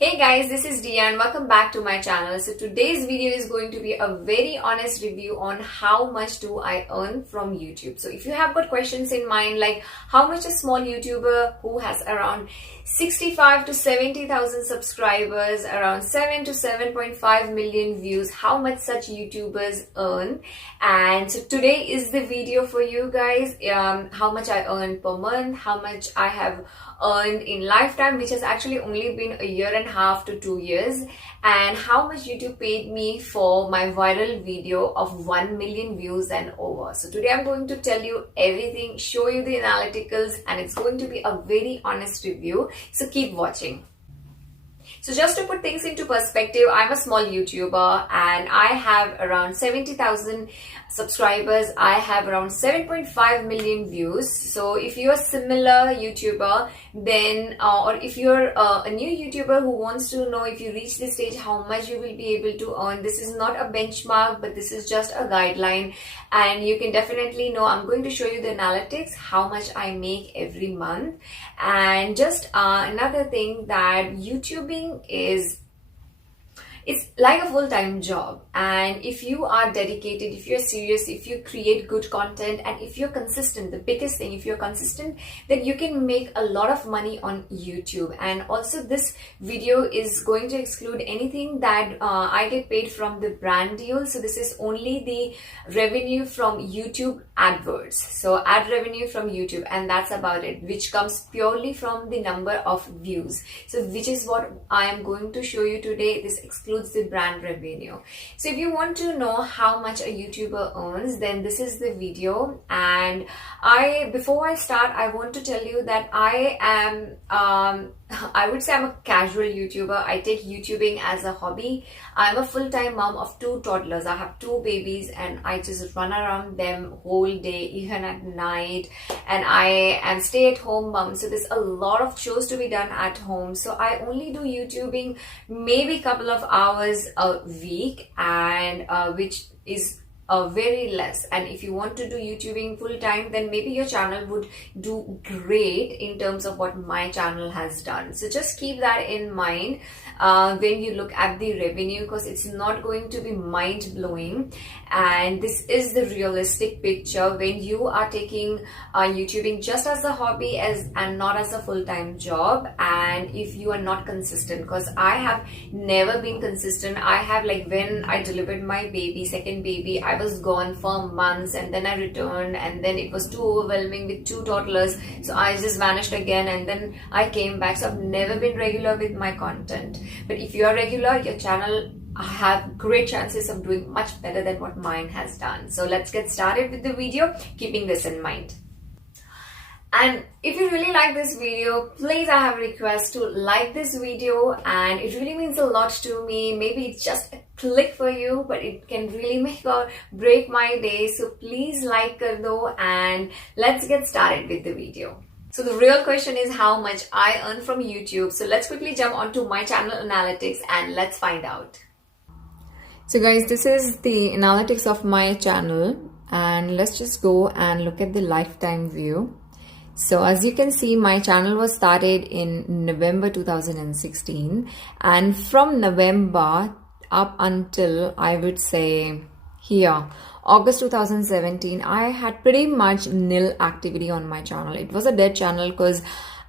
Hey guys, this is Diya and welcome back to my channel. So today's video is going to be a very honest review on how much do I earn from YouTube. So if you have got questions in mind like how much a small YouTuber who has around 65 to 70,000 subscribers, around 7 to 7.5 million views, how much such YouTubers earn. And so today is the video for you guys, how much I earn per month, how much I have earned in lifetime, which has actually only been a year and a half to 2 years, and how much YouTube paid me for my viral video of 1 million views and over. So today I'm going to tell you everything, show you the analyticals, and it's going to be a very honest review. So keep watching. So just to put things into perspective, I'm a small YouTuber and I have around 70,000 subscribers. I have around 7.5 million views. So if you're a similar YouTuber, then or if you're a new YouTuber who wants to know if you reach this stage how much you will be able to earn, this is not a benchmark, but this is just a guideline, and you can definitely know. I'm going to show you the analytics, how much I make every month. And just another thing, that YouTubing it's like a full-time job, and if you are dedicated, if you're serious, if you create good content, and if you're consistent, the biggest thing, if you're consistent, then you can make a lot of money on YouTube. And also this video is going to exclude anything that I get paid from the brand deal. So this is only the revenue from YouTube AdWords, so ad revenue from YouTube, and that's about it, which comes purely from the number of views. So which is what I am going to show you today. This excludes the brand revenue. So if you want to know how much a YouTuber earns, then this is the video. And before I start, I want to tell you that I am I would say I'm a casual YouTuber. I take YouTubing as a hobby. I'm a full-time mom of 2 toddlers. I have 2 babies and I just run around them whole day, even at night. And I am stay-at-home mom. So there's a lot of chores to be done at home. So I only do YouTubing maybe a couple of hours a week, and which is very less. And if you want to do YouTubing full time, then maybe your channel would do great in terms of what my channel has done. So just keep that in mind when you look at the revenue, because it's not going to be mind-blowing. And this is the realistic picture when you are taking YouTubing just as a hobby and not as a full-time job, and if you are not consistent, because I have never been consistent. I have, like, when I delivered my baby, second baby, I was gone for months, and then I returned, and then it was too overwhelming with 2 toddlers, so I just vanished again, and then I came back. So I've never been regular with my content. But if you are regular, your channel have great chances of doing much better than what mine has done. So let's get started with the video, keeping this in mind. And if you really like this video, please, I have a request to like this video, and it really means a lot to me. Maybe it's just a click for you, but it can really make or break my day. So please like it though, and let's get started with the video. So the real question is how much I earn from YouTube. So let's quickly jump onto my channel analytics and let's find out. So guys, this is the analytics of my channel, and let's just go and look at the lifetime view. So as you can see, my channel was started in November 2016, and from November up until, I would say, here, August 2017, I had pretty much nil activity on my channel. It was a dead channel because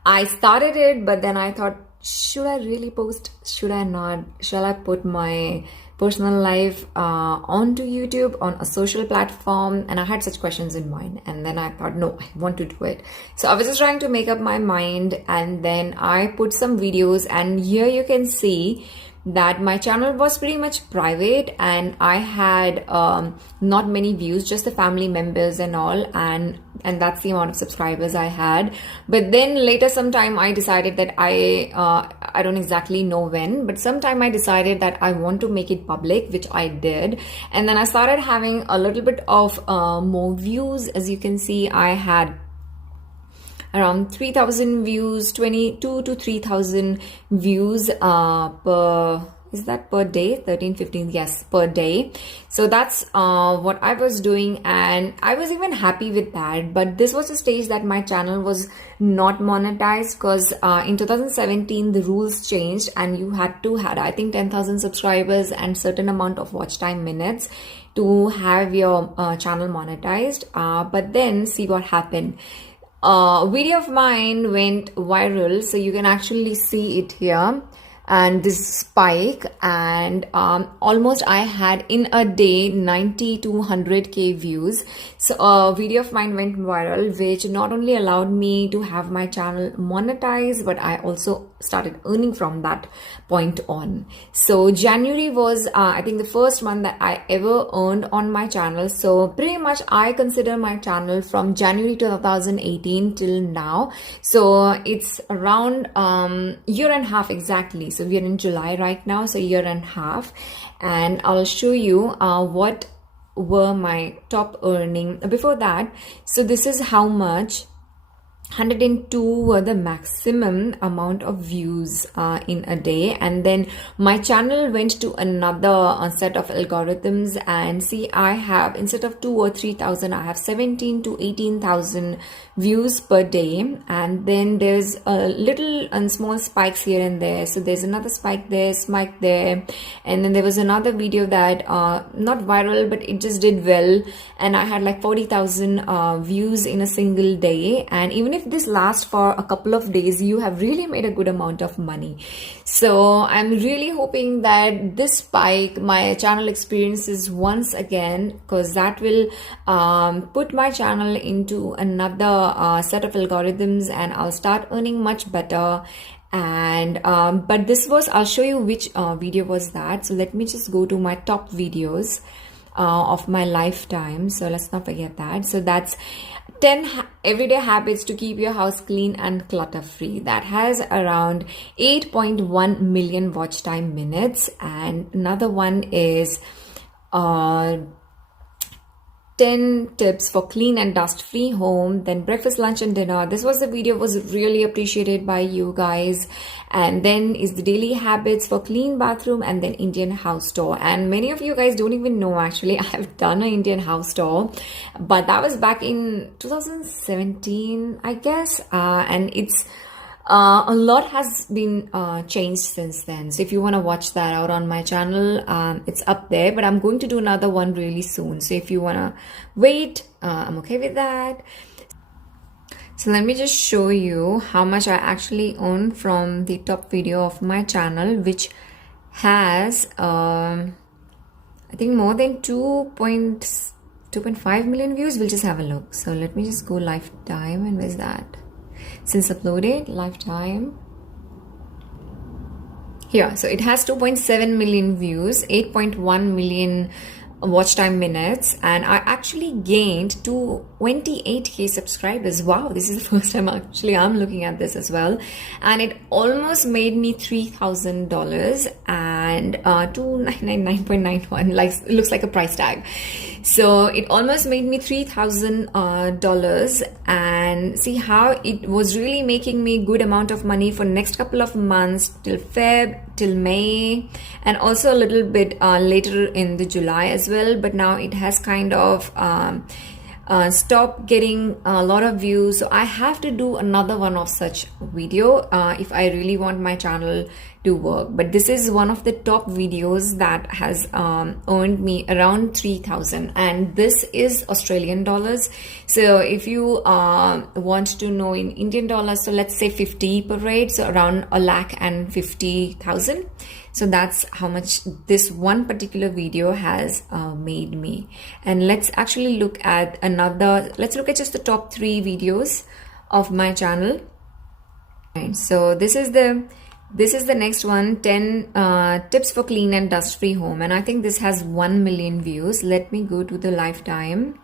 I started it, but then I thought, should I really post? Should I not? Shall I put my personal life onto YouTube, on a social platform? And I had such questions in mind, and then I thought, no, I want to do it. So I was just trying to make up my mind, and then I put some videos, and here you can see that my channel was pretty much private, and I had not many views, just the family members and all, and that's the amount of subscribers I had. But then later sometime I decided that I don't exactly know when, but sometime I decided that I want to make it public, which I did, and then I started having a little bit of more views. As you can see, I had around 3,000 views, 22 to 3,000 views per Is that per day? 13, 15, yes, per day. So that's what I was doing, and I was even happy with that. But this was a stage that my channel was not monetized, because in 2017 the rules changed and you had to had, I think, 10,000 subscribers and certain amount of watch time minutes to have your channel monetized. But then see what happened. Video of mine went viral, so you can actually see it here, and this spike, and almost I had in a day 90 to 100k views. So a video of mine went viral, which not only allowed me to have my channel monetized, but I also started earning from that point on. So January was I think the first month that I ever earned on my channel. So pretty much I consider my channel from January 2018 till now, so it's around year and a half exactly. So we are in July right now, so year and a half, and I'll show you what were my top earning before that. So this is how much. 102 were the maximum amount of views in a day, and then my channel went to another set of algorithms, and see, I have, instead of 2 or 3,000, I have 17 to 18,000 views per day. And then there's a little and small spikes here and there. So there's another spike there, spike there, and then there was another video that not viral, but it just did well, and I had like 40,000 views in a single day. And even if this lasts for a couple of days, you have really made a good amount of money. So I'm really hoping that this spike my channel experiences once again, because that will put my channel into another set of algorithms, and I'll start earning much better. And but this was, I'll show you which video was that. So let me just go to my top videos of my lifetime. So let's not forget that. So that's 10 everyday habits to keep your house clean and clutter free. That has around 8.1 million watch time minutes. And another one is 10 tips for clean and dust free home. Then breakfast, lunch and dinner. This was the video, was really appreciated by you guys. And then is the daily habits for clean bathroom, and then Indian house tour. And many of you guys don't even know, actually I have done an Indian house tour, but that was back in 2017 I guess, and it's a lot has been changed since then. So if you want to watch that out on my channel, it's up there, but I'm going to do another one really soon. So if you want to wait, I'm okay with that. So let me just show you how much I actually earn from the top video of my channel, which has I think more than 2.5 million views. We'll just have a look. So let me just go lifetime, and where's that? Since uploaded, lifetime. Here, so it has 2.7 million views, 8.1 million watch time minutes, and I actually gained 28k subscribers. Wow, this is the first time actually I'm looking at this as well. And it almost made me $3,000 and 299.91, like looks like a price tag. So it almost made me $3,000, and see how it was really making me good amount of money for next couple of months till Feb, till May, and also a little bit later in the July as well. But now it has kind of stopped getting a lot of views, so I have to do another one of such video if I really want my channel to work. But this is one of the top videos that has earned me around 3,000, and this is Australian dollars. So if you want to know in Indian dollars, so let's say 50 per rate, so around 1,50,000. So that's how much this one particular video has made me. And let's actually look at another, let's look at just the top 3 videos of my channel. Right, so this is the next one, 10 tips for clean and dust free home, and I think this has 1 million views. Let me go to the lifetime.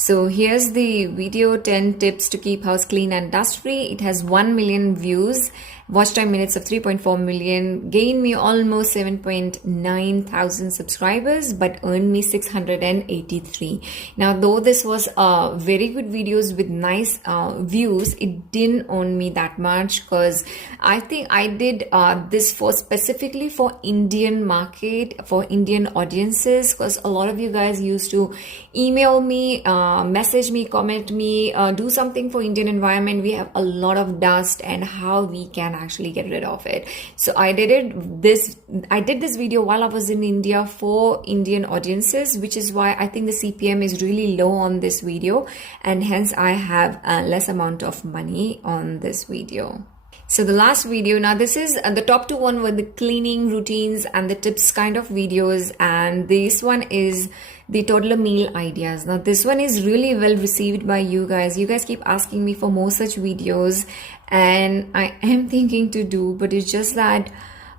So here's the video, 10 tips to keep house clean and dust free. It has 1 million views, watch time minutes of 3.4 million, gained me almost 7.9 thousand subscribers, but earned me 683. Now, though this was very good videos with nice views, it didn't earn me that much, because I think I did this for specifically for Indian market, for Indian audiences, because a lot of you guys used to email me, message me, comment me, do something for Indian environment. We have a lot of dust and how we can actually get rid of it. So I did this video while I was in India for Indian audiences, which is why I think the CPM is really low on this video, and hence I have a less amount of money on this video. So the last video, now this is the top two one were the cleaning routines and the tips kind of videos, and this one is the toddler meal ideas. Now this one is really well received by you guys. You guys keep asking me for more such videos, and I am thinking to do, but it's just that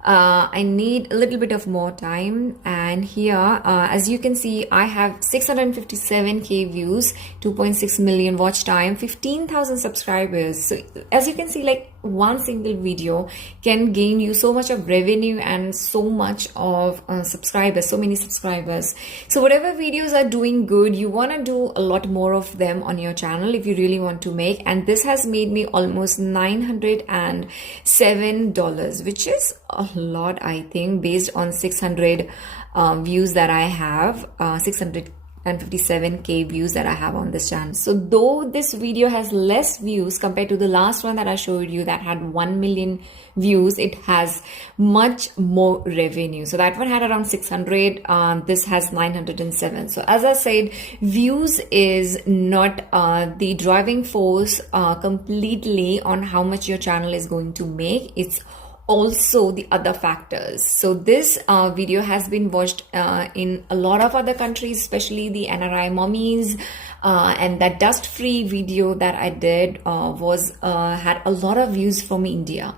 I need a little bit of more time. And here, as you can see, I have 657k views, 2.6 million watch time, 15,000 subscribers. So as you can see, like one single video can gain you so much of revenue and so much of subscribers, so many subscribers. So whatever videos are doing good, you want to do a lot more of them on your channel if you really want to make. And this has made me almost $907, which is a lot, I think, based on 600 views that I have, 657k views that I have on this channel. So though this video has less views compared to the last one that I showed you that had 1 million views, it has much more revenue. So that one had around 600, this has 907. So as I said, views is not the driving force completely on how much your channel is going to make. It's also the other factors. So this video has been watched in a lot of other countries, especially the NRI mommies, and that dust free video that I did had a lot of views from India.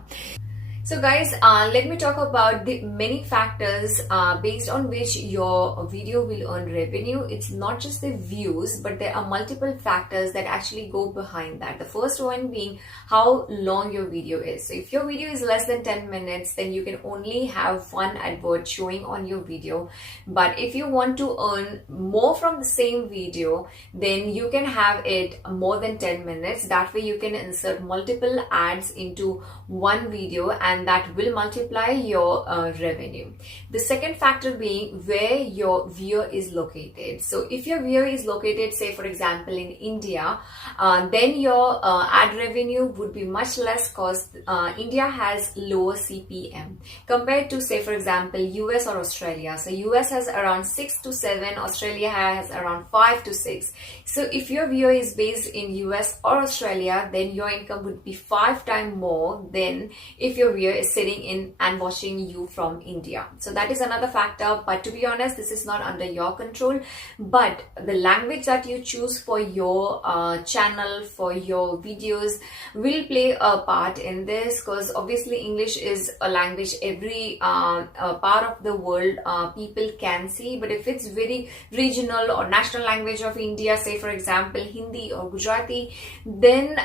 So guys, let me talk about the many factors based on which your video will earn revenue. It's not just the views, but there are multiple factors that actually go behind that. The first one being how long your video is. So if your video is less than 10 minutes, then you can only have one advert showing on your video. But if you want to earn more from the same video, then you can have it more than 10 minutes. That way you can insert multiple ads into one video, and that will multiply your revenue. The second factor being where your viewer is located. So if your viewer is located, say for example in India, then your ad revenue would be much less, because India has lower CPM compared to, say for example, US or Australia. So US has around 6 to 7, Australia has around 5 to 6. So if your viewer is based in US or Australia, then your income would be 5 times more than if your viewer is sitting in and watching you from India. So that is another factor, but to be honest, this is not under your control. But the language that you choose for your channel, for your videos, will play a part in this, because obviously English is a language every part of the world people can see. But if it's very regional or national language of India, say for example Hindi or Gujarati, then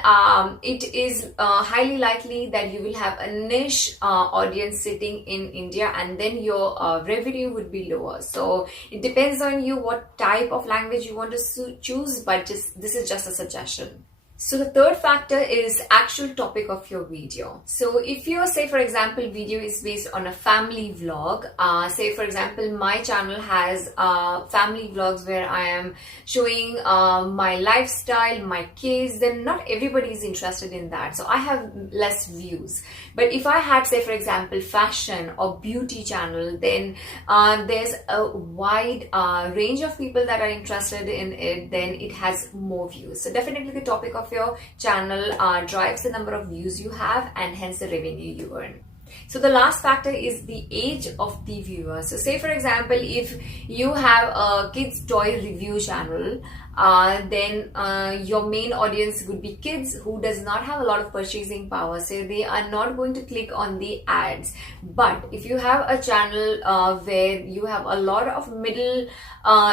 it is highly likely that you will have a niche audience sitting in India, and then your revenue would be lower. So it depends on you what type of language you want to choose, but this is just a suggestion. So the third factor is actual topic of your video. So if your, say for example, video is based on a family vlog, say for example my channel has family vlogs where I am showing my lifestyle, my kids, then not everybody is interested in that, so I have less views. But if I had, say for example, fashion or beauty channel, then there's a wide range of people that are interested in it, then it has more views. So definitely the topic of your channel drives the number of views you have, and hence the revenue you earn. So the last factor is the age of the viewer. So say for example, if you have a kids toy review channel, then your main audience would be kids who does not have a lot of purchasing power, so they are not going to click on the ads. But if you have a channel where you have a lot of middle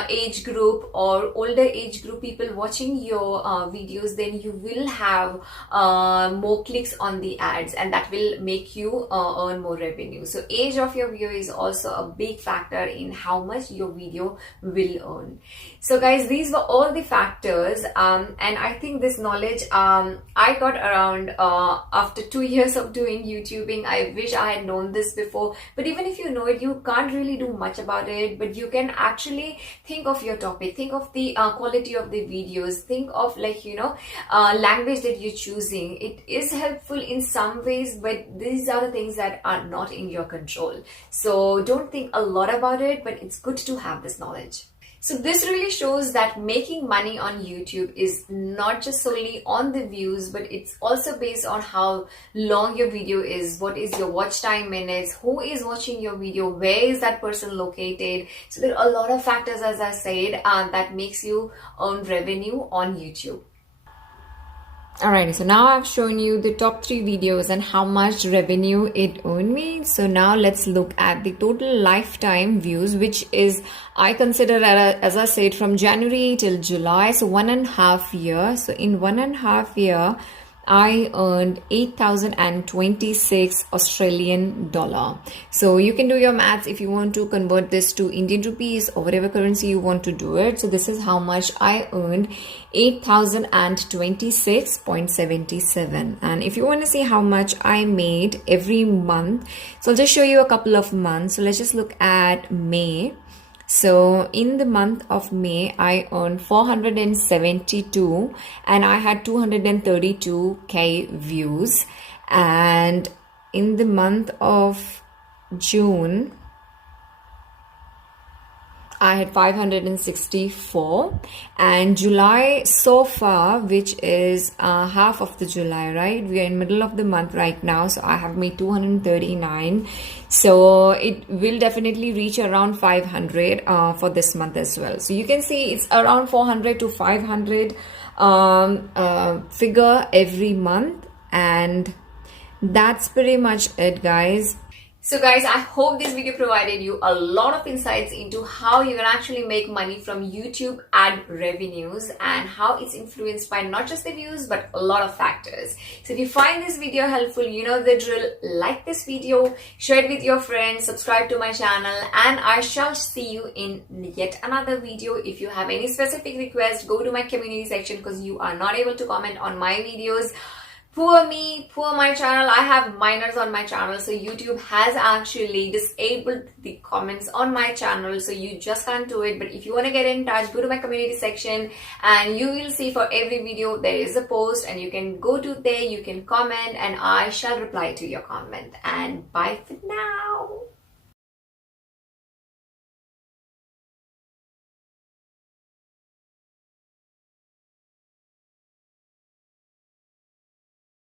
age group or older age group people watching your videos, then you will have more clicks on the ads, and that will make you earn more revenue. So age of your viewer is also a big factor in how much your video will earn. So guys, these were all the factors, and I think this knowledge I got around after 2 years of doing YouTubing. I wish I had known this before, but even if you know it, you can't really do much about it. But you can actually think of your topic, think of the quality of the videos, think of, like, you know, language that you're choosing. It is helpful in some ways, but these are the things that are not in your control. So don't think a lot about it, but it's good to have this knowledge. So this really shows that making money on YouTube is not just solely on the views, but it's also based on how long your video is, what is your watch time minutes, who is watching your video, where is that person located. So there are a lot of factors, as I said, that makes you earn revenue on YouTube. Alrighty, so now I've shown you the top 3 videos and how much revenue it earned me. So now let's look at the total lifetime views, which is, I consider, as I said, from January till July, so 1.5 years. So in 1.5 year, I earned 8,026 Australian dollar. So you can do your maths if you want to convert this to Indian rupees or whatever currency you want to do it. So this is how much I earned, 8,026.77. And if you want to see how much I made every month, so I'll just show you a couple of months. So let's just look at May. So in the month of May, I earned 472 and I had 232k views. And in the month of June, I had 564, and July so far, which is half of the July, right? We are in middle of the month right now, so I have made 239. So it will definitely reach around 500 for this month as well. So you can see it's around 400 to 500 figure every month, and that's pretty much it, guys. So guys, I hope this video provided you a lot of insights into how you can actually make money from YouTube ad revenues and how it's influenced by not just the views but a lot of factors. So if you find this video helpful, you know the drill. Like this video, share it with your friends, subscribe to my channel, and I shall see you in yet another video. If you have any specific request, go to my community section because you are not able to comment on my videos. Poor me, poor my channel. I have minors on my channel, so YouTube has actually disabled the comments on my channel, so you just can't do it. But if you want to get in touch, go to my community section and you will see for every video there is a post, and you can go to there, you can comment, and I shall reply to your comment. And bye for now.